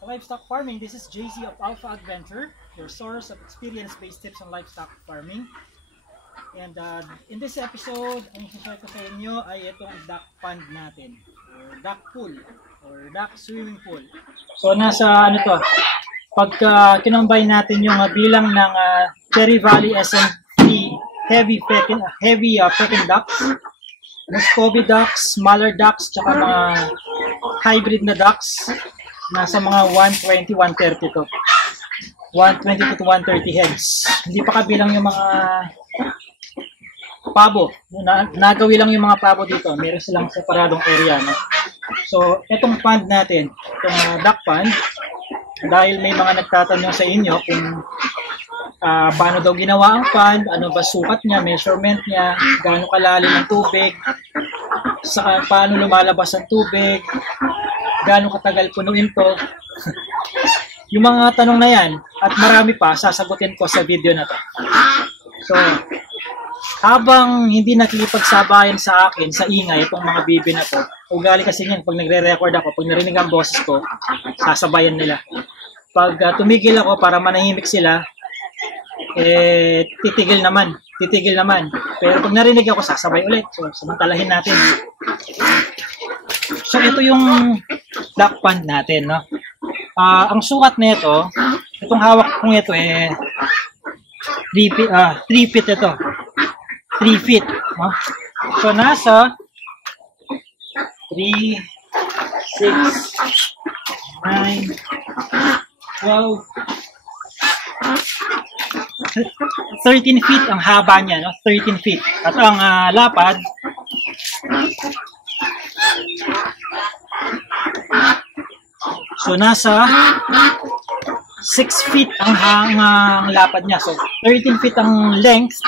Livestock farming. This is JC of Alpha Adventure, your source of experience-based tips on livestock farming. And in this episode, ang share ko sa inyo ay itong duck pond natin, or duck pool, or duck swimming pool. So nasa ano to, pagka kinombine natin yung bilang ng Cherry Valley SM3 heavy pecking ducks, Muscovy ducks, smaller ducks, tsaka mga hybrid na ducks, nasa mga 120-130 to. 120 to 130 heads. Hindi pa kabilang yung mga pabo. Nagawi lang yung mga pabo dito. Meron silang separadong area. No? So, itong pond natin, itong duck pond, dahil may mga nagtatanong sa inyo kung paano daw ginawa ang pond, ano ba sukat niya, measurement niya, gaano kalalim ang tubig, saka paano lumalabas ang tubig, gaano katagal punuin to. Yung mga tanong na yan at marami pa sasagutin ko sa video na to. So, habang hindi nakikipagsabayan sa akin sa ingay itong mga bibi na to, ugali kasi yan, pag nagre-record ako, pag narinig ang boses ko, sasabayan nila. Pag tumigil ako para manahimik sila, titigil naman. Pero pag narinig ako, sasabay ulit. So, samantalahin natin. So, ito yung duck pond natin, no? Ang sukat nito, itong hawak kong ito 3 feet ito. 3 feet, no? So, nasa 3, 6, 9, 12, 13 feet ang haba niya, no? 13 feet. At ang lapad, so nasa 6 feet ang lapad niya. So 13 feet ang length,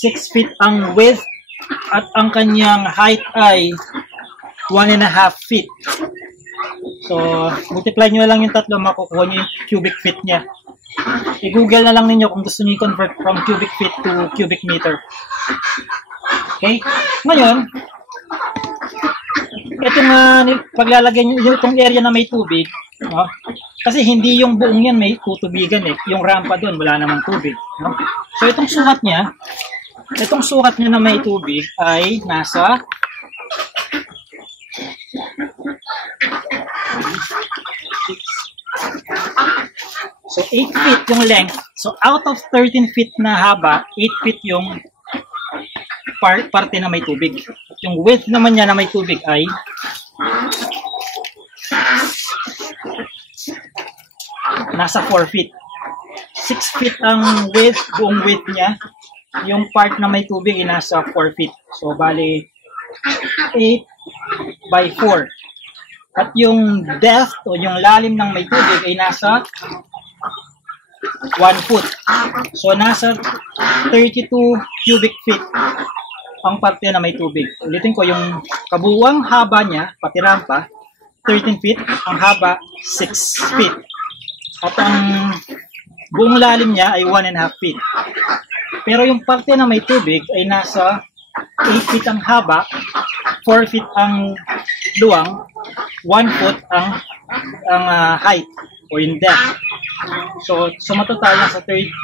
6 feet ang width, at ang kanyang height ay 1.5 feet. So multiply nyo lang yung tatlo, makukuha nyo yung cubic feet niya. I-google na lang ninyo kung gusto niyo i-convert from cubic feet to cubic meter. Okay? Ngayon, itong paglalagay nyo itong area na may tubig, no? Kasi hindi yung buong yan may tutubigan yung rampa doon wala namang tubig, no? So itong sukat niya na may tubig ay nasa 8 feet yung length. So out of 13 feet na haba, 8 feet yung parte na may tubig. Yung width naman niya na may tubig ay nasa 4 feet. 6 feet ang width, buong width niya. Yung part na may tubig ay nasa 4 feet. So, bali 8 by 4. At yung depth o yung lalim ng may tubig ay nasa 1 foot. So, nasa 32 cubic feet ang parte na may tubig. Ulitin ko, yung kabuuang haba niya, pati rampa, 13 feet, ang haba, 6 feet. At ang buong lalim niya ay 1.5 feet. Pero yung parte na may tubig ay nasa 8 feet ang haba, 4 feet ang luwang, 1 foot ang height o yung depth. So matotal nasa 32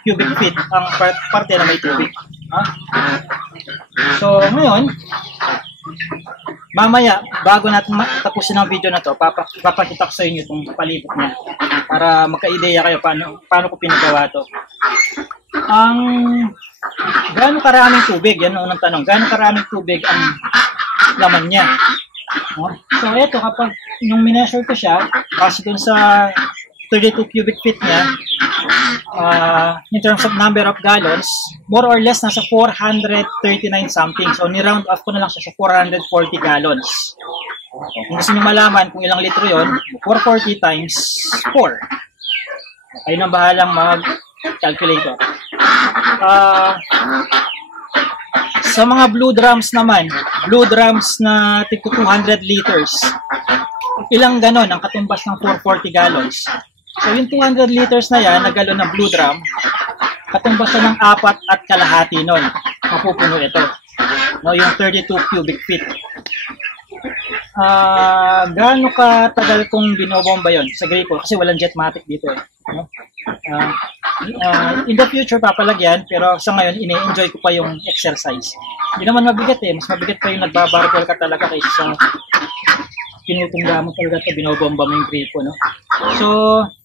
cubic feet ang parte na may tubig. So ngayon, mamaya bago natin tapusin ang video na to, papakita ko sa inyo itong palibot niya para magka-ideya kayo paano ko pinagawa to. Gaano karaming tubig? Yan ang unang tanong. Gaano karaming tubig ang laman niya? So ito, kapag yung mineasure ko siya, kasi dun sa 32 cubic feet niya, in terms of number of gallons, more or less nasa 439 something. So ni-round off ko na lang siya sa 440 gallons. Kung gusto nyo malaman kung ilang litro yon, 440 times 4. Ayun ang bahalang mag-calculator. Sa mga blue drums naman, blue drums na tigto 200 liters, ilang ganon ang katumbas ng 440 gallons. So yung 200 liters na yan, na galon na blue drum, katumbas na ng 4.5 nun, mapupuno ito. No, yung 32 cubic feet. gaano katagal kong binobomba yon sa gripo kasi walang Jetmatic dito eh. No? In the future papalagyan pero sa ngayon ine-enjoy ko pa yung exercise. Hindi naman mabigat eh, mas mabigat pa yung nagbabarbell ka talaga kaysa sa tinutungga mo talaga ito, binobomba mo yung gripo. No? So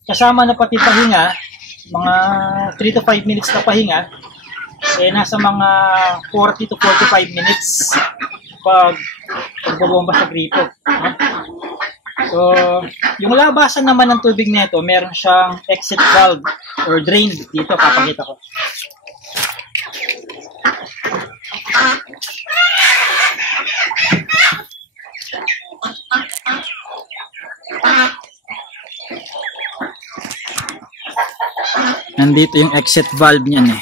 kasama na pati pahinga, mga 3 to 5 minutes na pahinga, eh nasa mga 40 to 45 minutes pag pagbobomba sa gripo. No? So, yung labasan naman ng tubig nito, meron siyang exit valve or drain dito, papakita ko. Nandito yung exit valve niyan eh.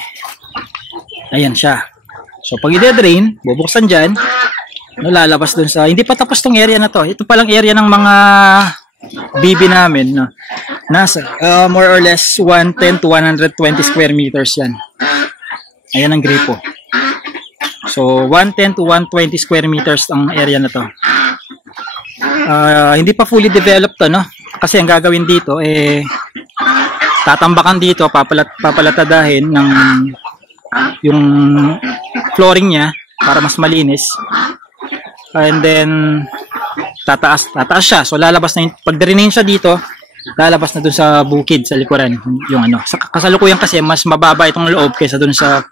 Ayan siya. So, pag i-drain, bubuksan dyan, lalabas dun sa, hindi pa tapos tong area na to. Ito palang area ng mga bibi namin. No? Nasa, more or less, 110 to 120 square meters yan. Ayan ang gripo. So, 110 to 120 square meters ang area na to. Hindi pa fully developed to, no? Kasi ang gagawin dito, tatambakan dito, papalatadahin ng yung flooring niya para mas malinis. And then tataas siya. So lalabas na yung pag-drain siya dito, lalabas na dun sa bukid sa likuran yung ano. Sa kasalukuyan kasi mas mababa itong loob kaysa dun sa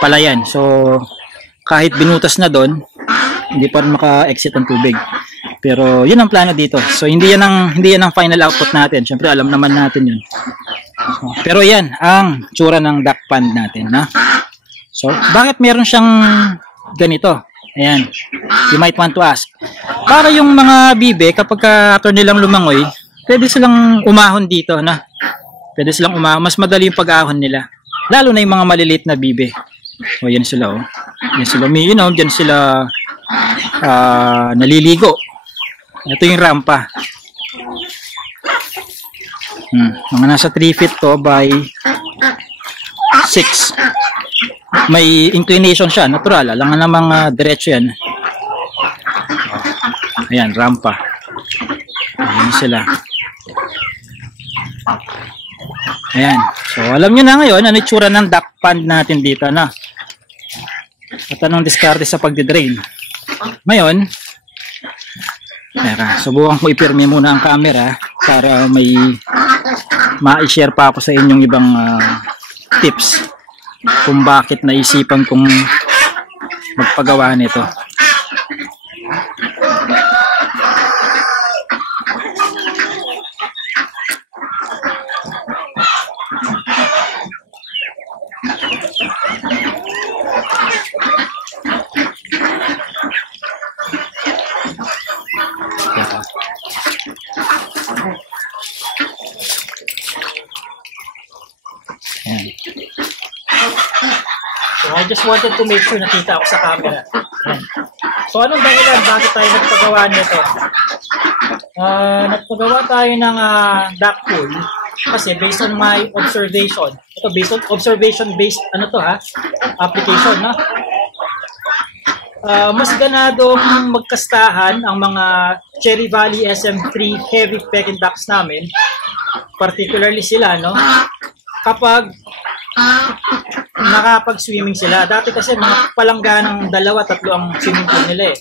palayan. So kahit binutas na dun, hindi pa rin maka-exit ang tubig. Pero yun ang plano dito. So hindi yan ang final output natin. Syempre alam naman natin yun. Pero yan ang tsura ng duck pond natin, na. So bakit meron siyang ganito? Ayan, you might want to ask. Para yung mga bibe, kapag after nilang lumangoy, pwede silang umahon dito, na. Pwede silang umahon, mas madali yung pag-ahon nila. Lalo na yung mga maliliit na bibe. O, yan sila, oh. Yan sila, dyan sila naliligo. Ito yung rampa. Mga nasa 3 feet to by 6. May inclination siya, natural. Alangan namang diretso yan. Ayan, rampa. Ayan sila. Ayan. So, alam nyo na ngayon, ano itsura ng duck pond natin dito, na. At anong diskarte sa pagdidrain. Ngayon, subukan ko ipirme muna ang camera para may ma-share pa ako sa inyong ibang tips kung bakit naisipan kong magpagawa nito. Ayan. So I just wanted to make sure nakita ako sa camera. Ayan. So anong dahilan bakit tayo nagpagawa nito? Nagpagawa tayo ng duck pool kasi based on my observation. Ito based on observation-based application, no? Mas ganadong magkastahan ang mga Cherry Valley SM3 heavy Peking ducks namin, particularly sila, no? Kapag nakapag-swimming sila. Dati kasi mga palangganang 2-3 ang swimming pool nila eh.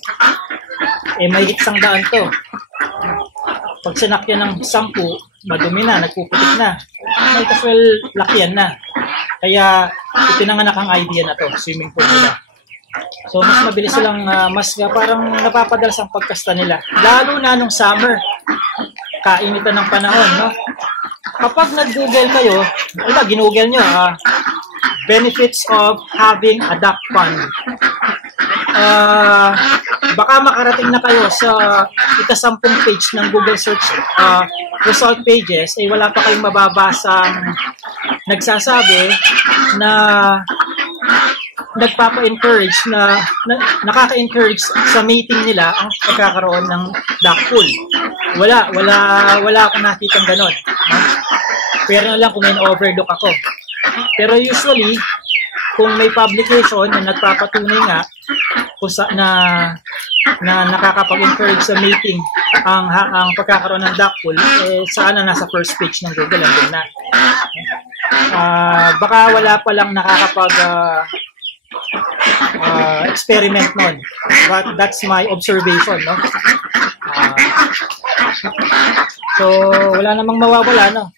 May hitsang daan to. Pag sinakyan ng 10, madumi na, nagpuputik na. May kaswel lakyan na. Kaya ipinanganak ang idea na to, swimming pool nila. So mas mabilis silang, parang napapadalas ang pagkasta nila. Lalo na nung summer, kainitan ng panahon, no? Kapag nag-google kayo, ginugol nyo, benefits of having a duck pond. Baka makarating na kayo sa ika-10 page ng Google search result pages, wala pa kayong mababasang nagsasabi na nagpapa-encourage nakaka-encourage sa mating nila ang pagkakaroon ng duck pool. Wala akong nakitang ganon. Pero na lang kung may overlook ako. Pero usually, kung may publication na nagpapatunay nga kung na na nakakapag-encourage sa mating ang pagkakaroon ng duck pool, sana nasa first page ng Google, andun na. Baka wala pa lang nakakapag experiment nun. But that's my observation, no? So, wala namang mawawala, no?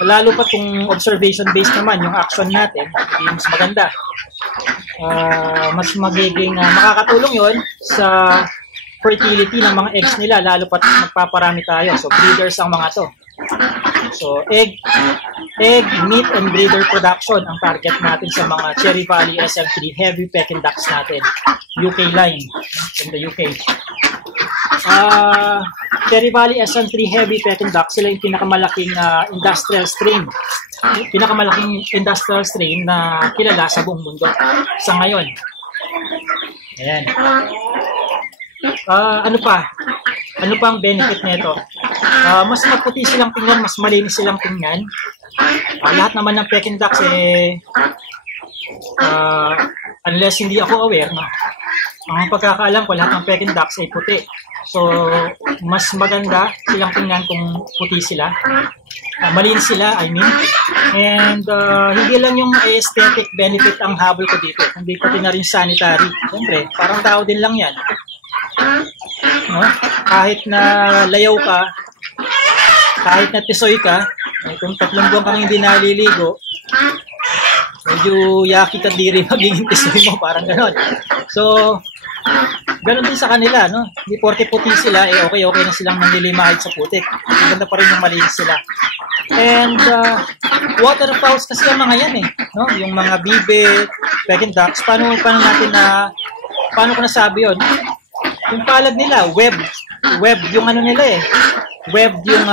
Lalo pa kung observation-based naman yung action natin, mas maganda. Mas magiging makakatulong yon sa fertility ng mga eggs nila, lalo pa magpaparami tayo. So, breeders ang mga to. So, egg, meat, and breeder production ang target natin sa mga Cherry Valley SM3 Heavy Peking Ducks natin. UK line, from the UK. Cherry Valley SM3 Heavy Peking Ducks, sila yung pinakamalaking industrial strain. Pinakamalaking industrial strain na kilala sa buong mundo sa ngayon. Ayan. Ano pa? Ano pa ang benefit nito? Mas maputi silang tingnan, mas malinis silang tingnan. Lahat naman ng Peking Ducks unless hindi ako aware, no? Ang pagkakaalam ko, lahat ng Peking Ducks ay puti. So, mas maganda silang tingnan kung puti sila. Malinis sila, I mean. And hindi lang yung aesthetic benefit ang habol ko dito, kundi pati na rin sanitary. Siyempre, parang tao din lang yan. No? Kahit na layaw ka, kahit na tisoy ka, kung 3 buwan kang hindi naliligo, medyo yaki ka diri magiging tisoy mo, parang ganon. So, ganon din sa kanila, no? Hindi porke puti sila, okay na silang nanlilimahid sa putik. Maganda pa rin yung malinis sila. And waterfowls kasi yung mga yan no? Yung mga bibe, Peking Ducks, paano ko nasabi yun? Yung palad nila, web yung ano nila web yung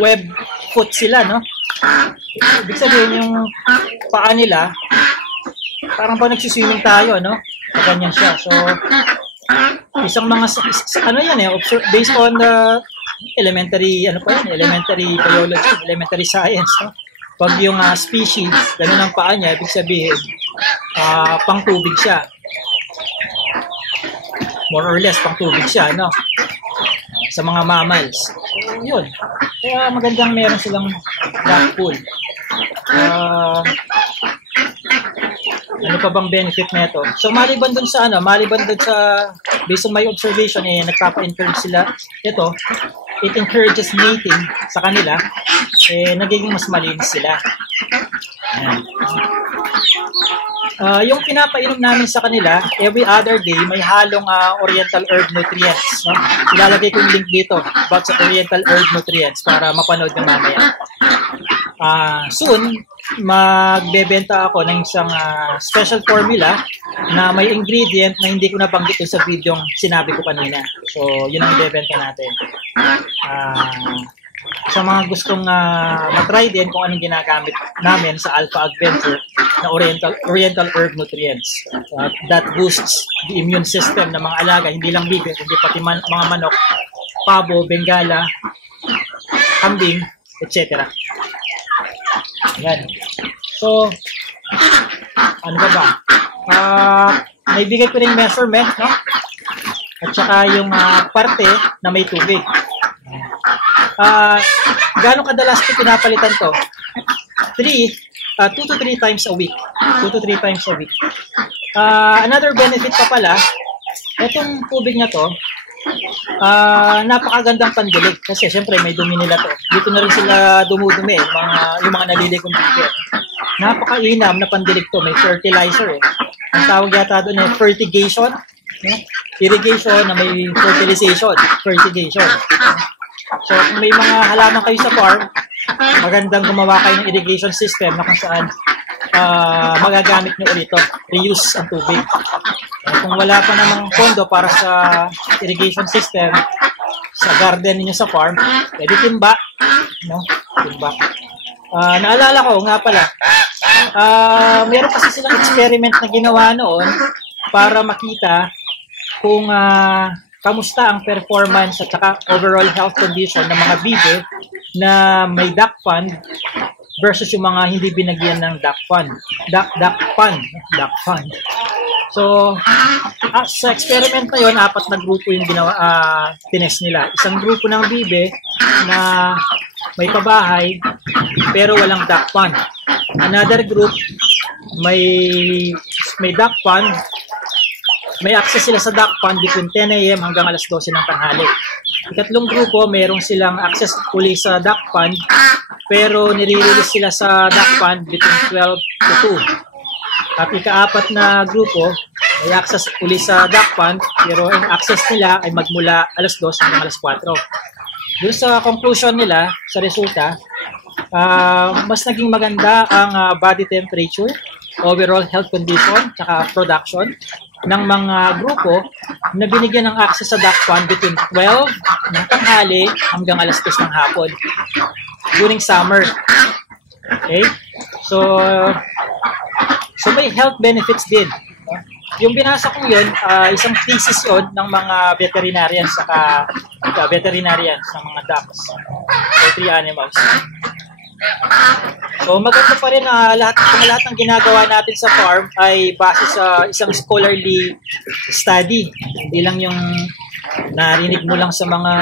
web foot sila, no? Ibig sabihin yung paa nila, parang pa nagsiswimming tayo, no? Ganyan siya. So, isang mga, ano yan based on the elementary biology, elementary science, no? Pag yung species, ganun ang paa niya, ibig sabihin, pang tubig siya. More or less, pang tubig siya, no? Sa mga mammals. So, yun. Kaya magandang meron silang duck pool. Ano pa bang benefit nito? So, maliban dun sa based on my observation, nagpapa-encourage sila. Ito, it encourages mating sa kanila. Nagiging mas malinis sila. Ayan. Yung pinapainom namin sa kanila, every other day, may halong Oriental Herb Nutrients. No? Ilalagay ko yung link dito about sa Oriental Herb Nutrients para mapanood nyo mamaya. Soon, magbebenta ako ng isang special formula na may ingredient na hindi ko nabanggit sa video yung sinabi ko kanina. So, yun ang ibebenta natin. Sa mga gustong matry din kung anong ginagamit namin sa Alpha Adventure na Oriental Herb Nutrients that boosts the immune system ng mga alaga, hindi lang bibe, kundi pati mga manok, pabo, bengala, kambing, etc. Yan. So, ano ba? Naibigay ko rin measurement, no? At saka yung parte na may tubig. Gano'ng kadalas ko pinapalitan to? 2 to 3 times a week. 2 to 3 times a week. Another benefit pa pala, itong tubig na to, napakagandang pandilig kasi syempre may dumi nila to. Dito na rin sila dumudumi, yung mga naliligong bibe. Napakainam na pandilig to, may fertilizer Ang tawag yata doon fertigation. Irrigation na may fertilization. Fertigation. So, kung may mga halaman kayo sa farm, magandang gumawa kayo ng irrigation system na kung saan magagamit nyo ulit ito. Reuse ang tubig. Kung wala pa namang pondo para sa irrigation system sa garden niyo sa farm, pwede timba. No? Timba. Naalala ko nga pala, meron kasi silang experiment na ginawa noon para makita kung kamusta ang performance at saka overall health condition ng mga bibe na may duck pond versus yung mga hindi binagyan ng duck pond. Duck pond. So, sa experiment na yon, 4 na grupo yung tinest nila. Isang grupo ng bibe na may pabahay pero walang duck pond. Another group may duck pond, may access sila sa duck pond between 10 a.m. hanggang alas 12 ng tanghali. Ikatlong grupo, mayroong silang access uli sa duck pond pero nire-release sila sa duck pond between 12 to 2. At ika-4 na grupo, may access uli sa duck pond, pero ang access nila ay magmula alas 2 hanggang alas 4. Doon sa conclusion nila, sa resulta, mas naging maganda ang body temperature, overall health condition, tsaka production ng mga grupo na binigyan ng access sa duck pond between 12 ng tanghali hanggang alas 2 ng hapon during summer. Okay? So may health benefits din. Yung binasa ko yun, isang thesis yun ng mga veterinarians saka veterinarians ng mga ducks or tree animals. So maganda pa rin na lahat ng ginagawa natin sa farm ay base sa isang scholarly study. Hindi lang yung narinig mo lang sa mga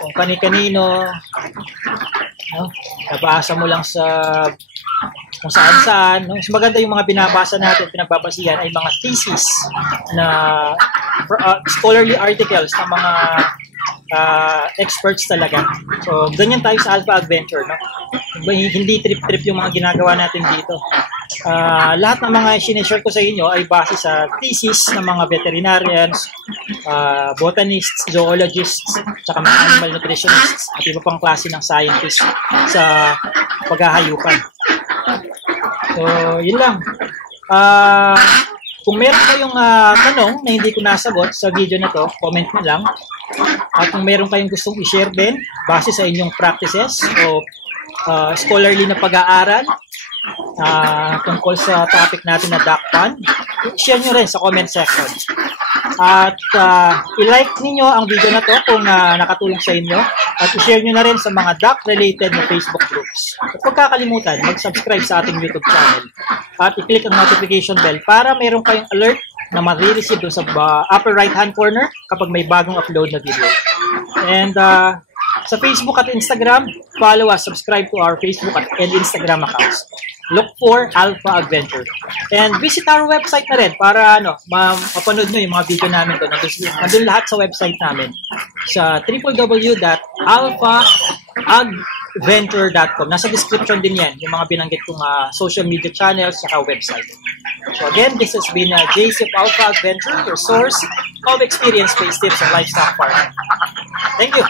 kung kani-kanino, no? Nabasa mo lang sa kung saan-saan. No? So maganda yung mga binabasa natin, pinagbabasihan ay mga thesis na scholarly articles ng mga experts talaga. So ganyan tayo sa Alpha Adventure. No? Hindi trip-trip yung mga ginagawa natin dito. Lahat ng mga sinishare ko sa inyo ay base sa thesis ng mga veterinarians, botanists, zoologists, saka mga animal nutritionists at iba pang klase ng scientists sa paghahayupan. So, yun lang. Kung meron kayong tanong na hindi ko nasagot sa video na to, comment na lang. At kung meron kayong gustong i-share din, base sa inyong practices o scholarly na pag-aaral tungkol sa topic natin na duck pond, share nyo rin sa comment section. At i-like ninyo ang video na to kung nakatulong sa inyo. At i-share nyo na rin sa mga duck-related na Facebook groups. At huwag kakalimutan, mag-subscribe sa ating YouTube channel. At i-click ang notification bell para mayroon kayong alert na ma-receive doon sa upper right-hand corner kapag may bagong upload na video. And sa Facebook at Instagram, follow us, subscribe to our Facebook and Instagram accounts. Look for Alpha Adventure. And visit our website na rin para mapanood nyo yung mga video namin doon. Nandun lahat sa website namin. Sa www.alphaadventure.com. Nasa description din yan, yung mga binanggit kong social media channels saka website. So again, this has been JC of Alpha Adventure, your source of experience-based tips on livestock farming. Thank you.